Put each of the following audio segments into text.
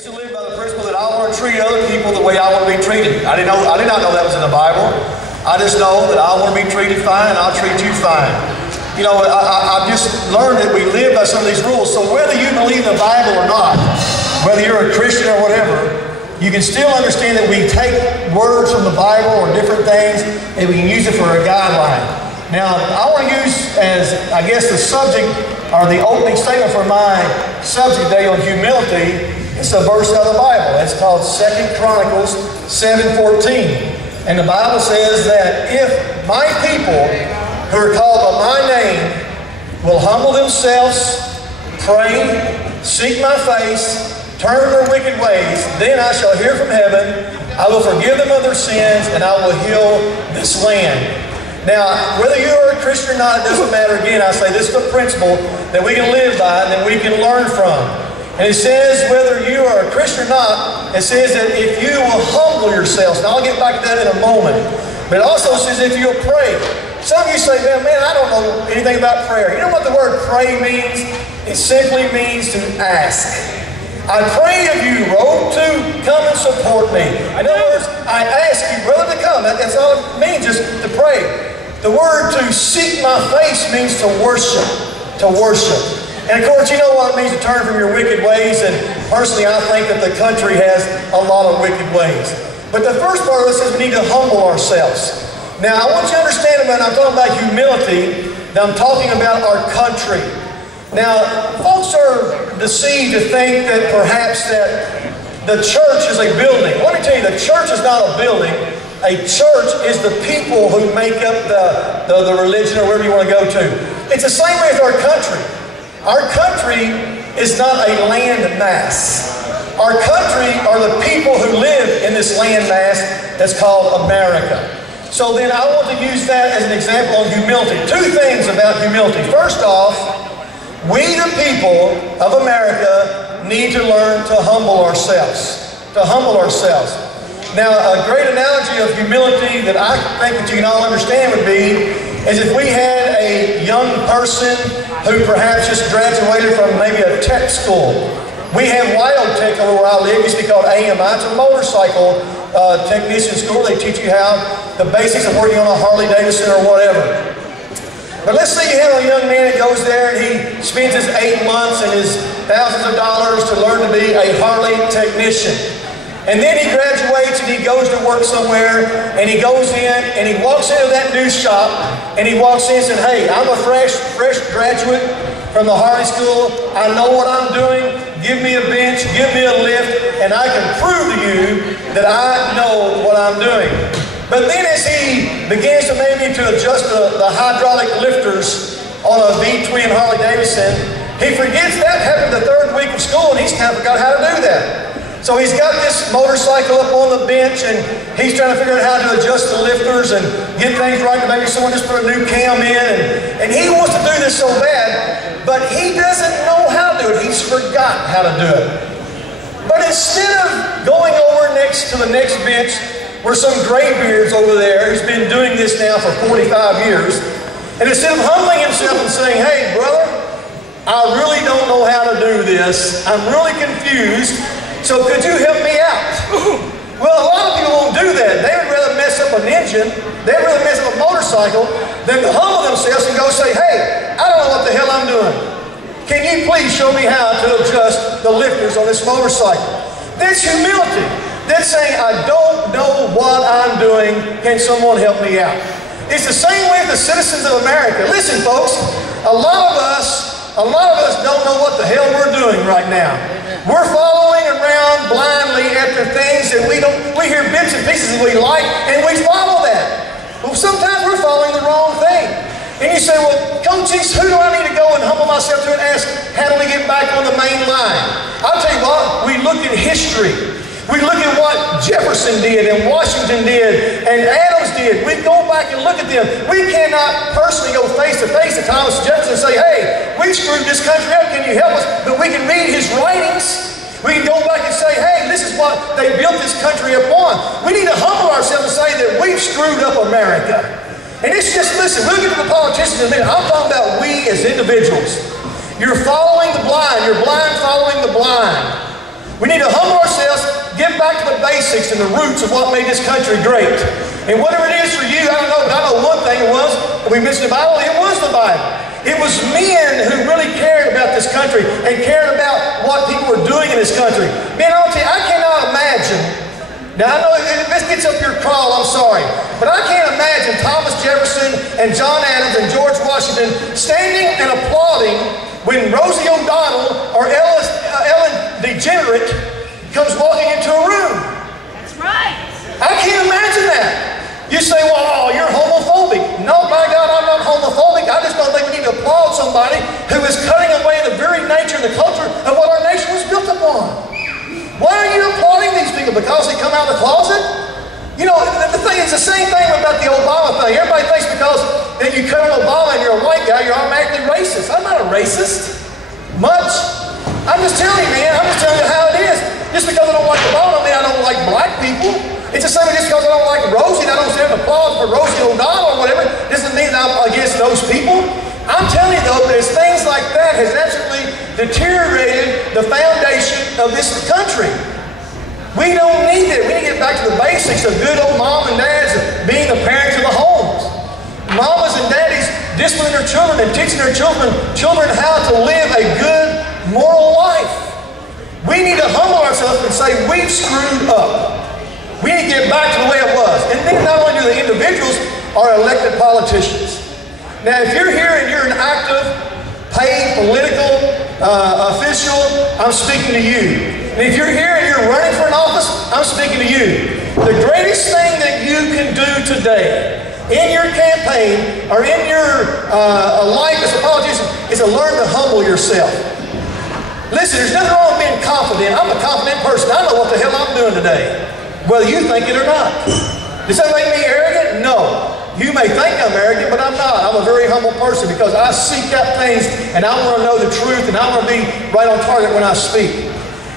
used to live by the principle that I want to treat other people the way I want to be treated. I did not know that was in the Bible. I just know that I want to be treated fine, I'll treat you fine. You know, I've just learned that we live by some of these rules. So whether you believe in the Bible or not, whether you're a Christian or whatever, you can still understand that we take words from the Bible or different things and we can use it for a guideline. Now, I want to use as, I guess, the subject or the opening statement for my subject today on humility. It's a verse out of the Bible. It's called 2 Chronicles 7:14. And the Bible says that if my people who are called by my name will humble themselves, pray, seek my face, turn their wicked ways, then I shall hear from heaven, I will forgive them of their sins, and I will heal this land. Now, whether you are a Christian or not, it doesn't matter. Again, I say this is a principle that we can live by and that we can learn from. And it says, whether you are a Christian or not, it says that if you will humble yourselves, and I'll get back to that in a moment, but it also says if you'll pray. Some of you say, man, I don't know anything about prayer. You know what the word pray means? It simply means to ask. I pray of you, Road, to come and support me. In other words, I ask you, brother, to come. That's all it means, just to pray. The word to seek my face means to worship. To worship. And of course, you know what it means to turn from your wicked ways. And personally, I think that the country has a lot of wicked ways. But the first part of it says we need to humble ourselves. Now, I want you to understand, when I'm talking about humility, that I'm talking about our country. Now, folks are deceived to think that perhaps that the church is a building. Let me tell you, the church is not a building. A church is the people who make up the religion or wherever you want to go to. It's the same way as our country. Our country is not a land mass. Our country are the people who live in this land mass that's called America. So then I want to use that as an example on humility. Two things about humility. First off, we the people of America need to learn to humble ourselves. To humble ourselves. Now, a great analogy of humility that I think that you can all understand would be is if we had a young person who perhaps just graduated from maybe a tech school. We have Wild Tech over where I live. It used to be called AMI. It's a motorcycle technician school. They teach you how the basics of working on a Harley Davidson or whatever. But let's say you have a young man that goes there and he spends his 8 months and his thousands of dollars to learn to be a Harley technician. And then he graduates and he goes to work somewhere and he goes in and he walks into that new shop and he walks in and says, hey, I'm a fresh graduate from the Harley school. I know what I'm doing. Give me a bench, give me a lift, and I can prove to you that I know what I'm doing. But then as he begins to maybe to adjust the hydraulic lifters on a V-twin Harley Davidson, he forgets that happened the third week of school and he's kind of forgot how to do that. So he's got this motorcycle up on the bench and he's trying to figure out how to adjust the lifters and get things right. Maybe someone just put a new cam in and he wants to do this so bad, but he doesn't know how to do it. He's forgot how to do it. But instead of going over next to the next bench where some graybeard's over there who's been doing this now for 45 years, and instead of humbling himself and saying, hey, brother, I really don't know how to do this. I'm really confused. So could you help me out? Well, a lot of people won't do that. They would rather mess up an engine, they'd rather mess up a motorcycle than to humble themselves and go say, hey, I don't know what the hell I'm doing. Can you please show me how to adjust the lifters on this motorcycle? That's humility. That's saying, I don't know what I'm doing. Can someone help me out? It's the same way with the citizens of America. Listen, folks, a lot of us don't know what the hell we're doing right now. We're following around blindly after things that we hear bits and pieces that we like, and we follow that. Well, sometimes we're following the wrong thing. And you say, well, Cochise, who do I need to go and humble myself to and ask, how do we get back on the main line? I'll tell you what, we look at history. We look at what Jefferson did and Washington did and Adams did. We go back and look at them. We cannot personally go face to face to Thomas Jefferson and say, hey, we screwed this country up. Can you help us? But we can read his writings. We can go back and say, hey, this is what they built this country upon. We need to humble ourselves and say that we've screwed up America. And it's just, listen, we'll get to the politicians in a minute. I'm talking about we as individuals. You're following the blind. You're blind following the blind. We need to humble ourselves, get back to the basics and the roots of what made this country great. And whatever it is for you, I don't know, but I know one thing it was, and we mentioned the Bible, it was the Bible. It was men who really cared about this country and cared about what people were doing in this country. Man, I'll tell you, I cannot imagine. Now, I know this gets up your crawl, I'm sorry. But I can't imagine Thomas Jefferson and John Adams and George Washington standing and applauding when Rosie O'Donnell or Ellen DeGenerate comes walking into a room. That's right. I can't imagine that. You say, well, oh, you're homophobic. No, by God, I'm not homophobic. I just don't think we need to applaud somebody who is cutting away the very nature and the culture of what our nation was built upon. Why are you applauding these people? Because they come out of the closet? You know, the thing is the same thing about the Obama thing. Everybody thinks because that you cut on Obama and you're a white guy, you're automatically racist. I'm not a racist. Much. I'm just telling you, man. I'm just telling you how it is. Just because I don't like Obama, I mean I don't like black people. It's the same just because I don't like Rosie and I don't stand applause for Rosie O'Donnell or whatever, doesn't mean that I'm against those people. I'm telling you though, there's things like that has absolutely deteriorated the foundation of this country. We don't need it. We need to get back to the basics of good old mom and dads being the parents of the homes. Mamas and daddies disciplining their children and teaching their children how to live a good moral life. We need to humble ourselves and say we've screwed up. We need to get back to the way it was. And then not only do the individuals are elected politicians. Now if you're here and you're an active, paid political official, I'm speaking to you. And if you're here and you're running for an office, I'm speaking to you. The greatest thing that you can do today in your campaign or in your life as a politician is to learn to humble yourself. Listen, there's nothing wrong with being confident. I'm a confident person. I know what the hell I'm doing today, whether you think it or not. Does that make me arrogant? No. You may think I'm arrogant, but I'm not. I'm a very humble person because I seek out things and I want to know the truth and I want to be right on target when I speak.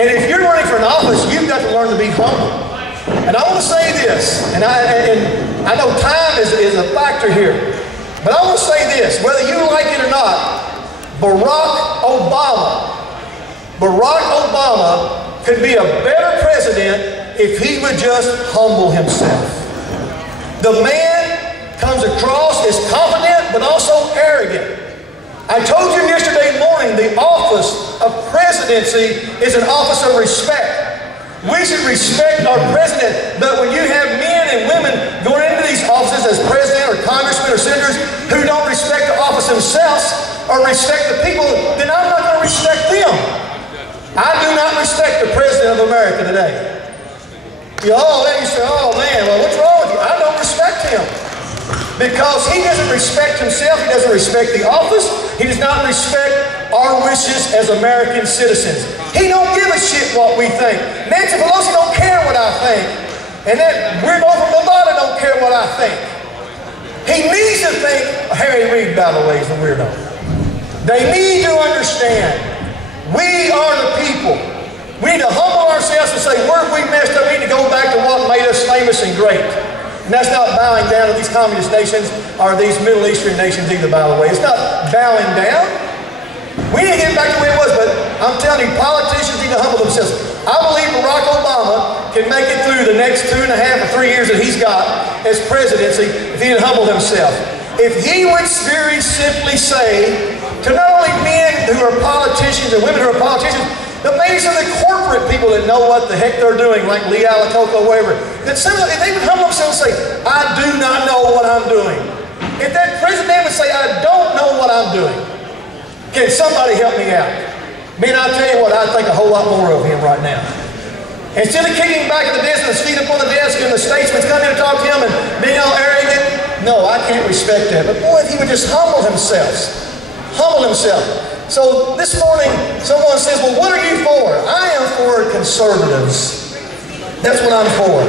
And if you're running for an office, you've got to learn to be humble. And I want to say this, and I know time is a factor here, but I want to say this, whether you like it or not, Barack Obama could be a better president if he would just humble himself. The man comes across as confident but also arrogant. I told you yesterday morning the office of presidency is an office of respect. We should respect our president, but when you have men and women going into these offices as president or congressmen or senators who don't respect the office themselves or respect the people, then I'm not going to respect them. I do not respect the president of America today. You say, oh man, well what's wrong with you? I don't respect him. Because he doesn't respect himself, he doesn't respect the office, he does not respect our wishes as American citizens. He don't give a shit what we think. Nancy Pelosi don't care what I think. And that weirdo from Nevada don't care what I think. He needs to think, Harry Reid, by the way, is a weirdo. They need to understand, we are the people. We need to humble ourselves and say, where have we messed up? We need to go back to what made us famous and great. And that's not bowing down to these communist nations or these Middle Eastern nations either, by the way. It's not bowing down. We need to get back to where it was, but I'm telling you, politicians need to humble themselves. I believe Barack Obama can make it through the next 2.5 or 3 years that he's got as presidency if he would humble himself. If he would very simply say to not only men who are politicians and women who are politicians, but maybe some of the corporate people that know what the heck they're doing, like Lee Iacocca or whatever, that if they would humble themselves and say, I do not know what I'm doing. If that president would say, I don't know what I'm doing, can somebody help me out? Man, I'll tell you what, I think a whole lot more of him right now. Instead of kicking back at the desk and his feet up on the desk and the statesman's coming in to talk to him and being all arrogant, no, I can't respect that. But boy, if he would just humble himself. Humble himself. So this morning, someone says, well, what are you for? I am for conservatives. That's what I'm for.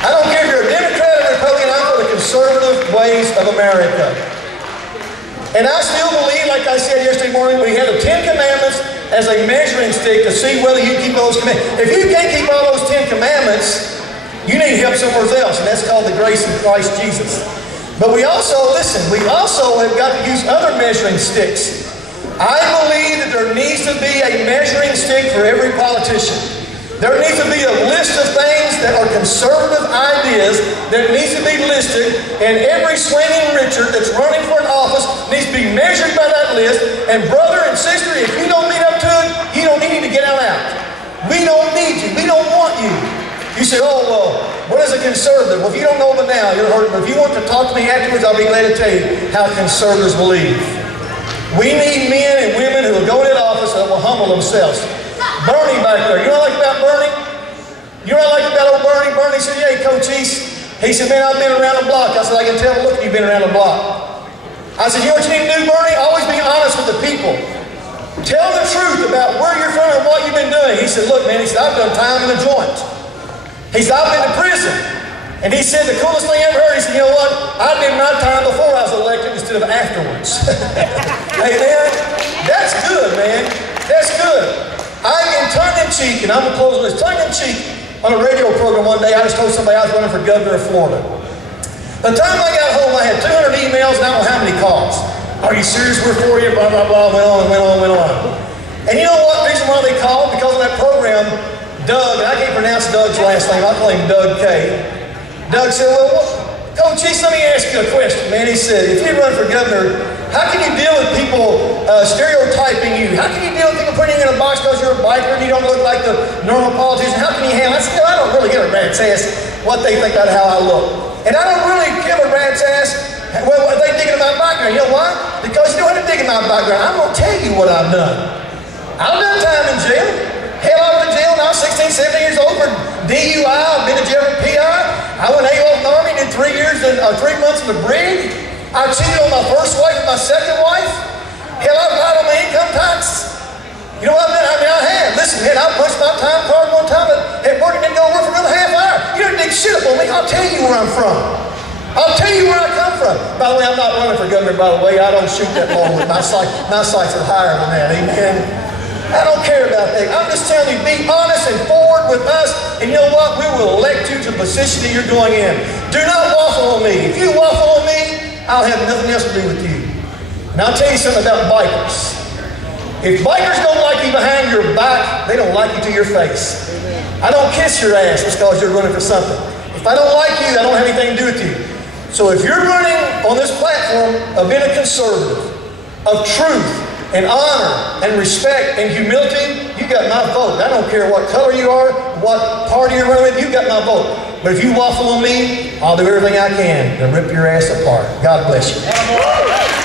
I don't care if you're a Democrat or Republican, I'm for the conservative ways of America. And I still believe, like I said yesterday morning, we have the 10 Commandments as a measuring stick to see whether you keep those commandments. If you can't keep all those 10 Commandments, you need help somewhere else, and that's called the grace of Christ Jesus. But we also, listen, we also have got to use other measuring sticks. I believe that there needs to be a measuring stick for every politician. There needs to be a list of things that are conservative ideas that needs to be listed, and every swinging Richard that's running for an office needs to be measured by that list. And brother and sister, if you don't meet up to it, you need to get out. We don't need you. We don't want you. You say, oh, well, what is a conservative? Well, if you don't know it now, you're hurting. But if you want to talk to me afterwards, I'll be glad to tell you how conservatives believe. We need men and women who will go into office that will humble themselves. Bernie back there. You know what I like about Bernie? You know what I like about old Bernie? Bernie said, hey, Cochise. He said, man, I've been around the block. I said, I can tell. Look, you've been around the block. I said, you know what you need to do, Bernie? Always be honest with the people. Tell the truth about where you're from and what you've been doing. He said, look, man, he said, I've done time in the joint. He said, I've been to prison. And he said, the coolest thing I ever heard, he said, you know what? I did my time before I was elected instead of afterwards. Hey, man, that's good, man. That's good. In tongue-in-cheek, and I'm going to close with this, tongue-in-cheek, on a radio program one day, I just told somebody I was running for governor of Florida. By the time I got home, I had 200 emails, and I don't know how many calls. Are you serious? We're for you, blah, blah, blah, went on and went on and went on. And you know what reason why they called? Because of that program, Doug, and I can't pronounce Doug's last name, I'll call him Doug K. Doug said, well, Cochise, let me ask you a question, man. He said, if you run for governor, how can you deal with people stereotyping you? How can you deal with people putting you in a box because you're a biker and you don't look like the normal politician? How can you handle it? I said, I don't really give a rat's ass what they think about how I look. And I don't really give a rat's ass what they dig in my background. You know why? Because you don't have to dig in my background. I'm going to tell you what I've done. I've done time in jail. Hell, I was in jail when I was 16, 17 years old for DUI. I've been to jail for PI. I went AWOL in the Army, did 3 years and 3 months in the brig. I cheated on my first wife with my second wife. Hell, I've lied on my income tax. You know what I've done? I mean, I have. Listen, man, I punched my time card one time at work and didn't go to work for another half hour. You don't dig shit up on me. I'll tell you where I'm from. I'll tell you where I come from. By the way, I'm not running for governor, by the way. I don't shoot that long with my sights are higher than that. Amen. I don't care about that. I'm just telling you, be honest and forward with us, and you know what? We will elect you to the position that you're going in. Do not waffle on me. If you waffle on me, I'll have nothing else to do with you. And I'll tell you something about bikers. If bikers don't like you behind your back, they don't like you to your face. I don't kiss your ass just because you're running for something. If I don't like you, I don't have anything to do with you. So if you're running on this platform of being a conservative, of truth, and honor, and respect, and humility, you got my vote. I don't care what color you are, what party you're running with, you got my vote. But if you waffle on me, I'll do everything I can to rip your ass apart. God bless you.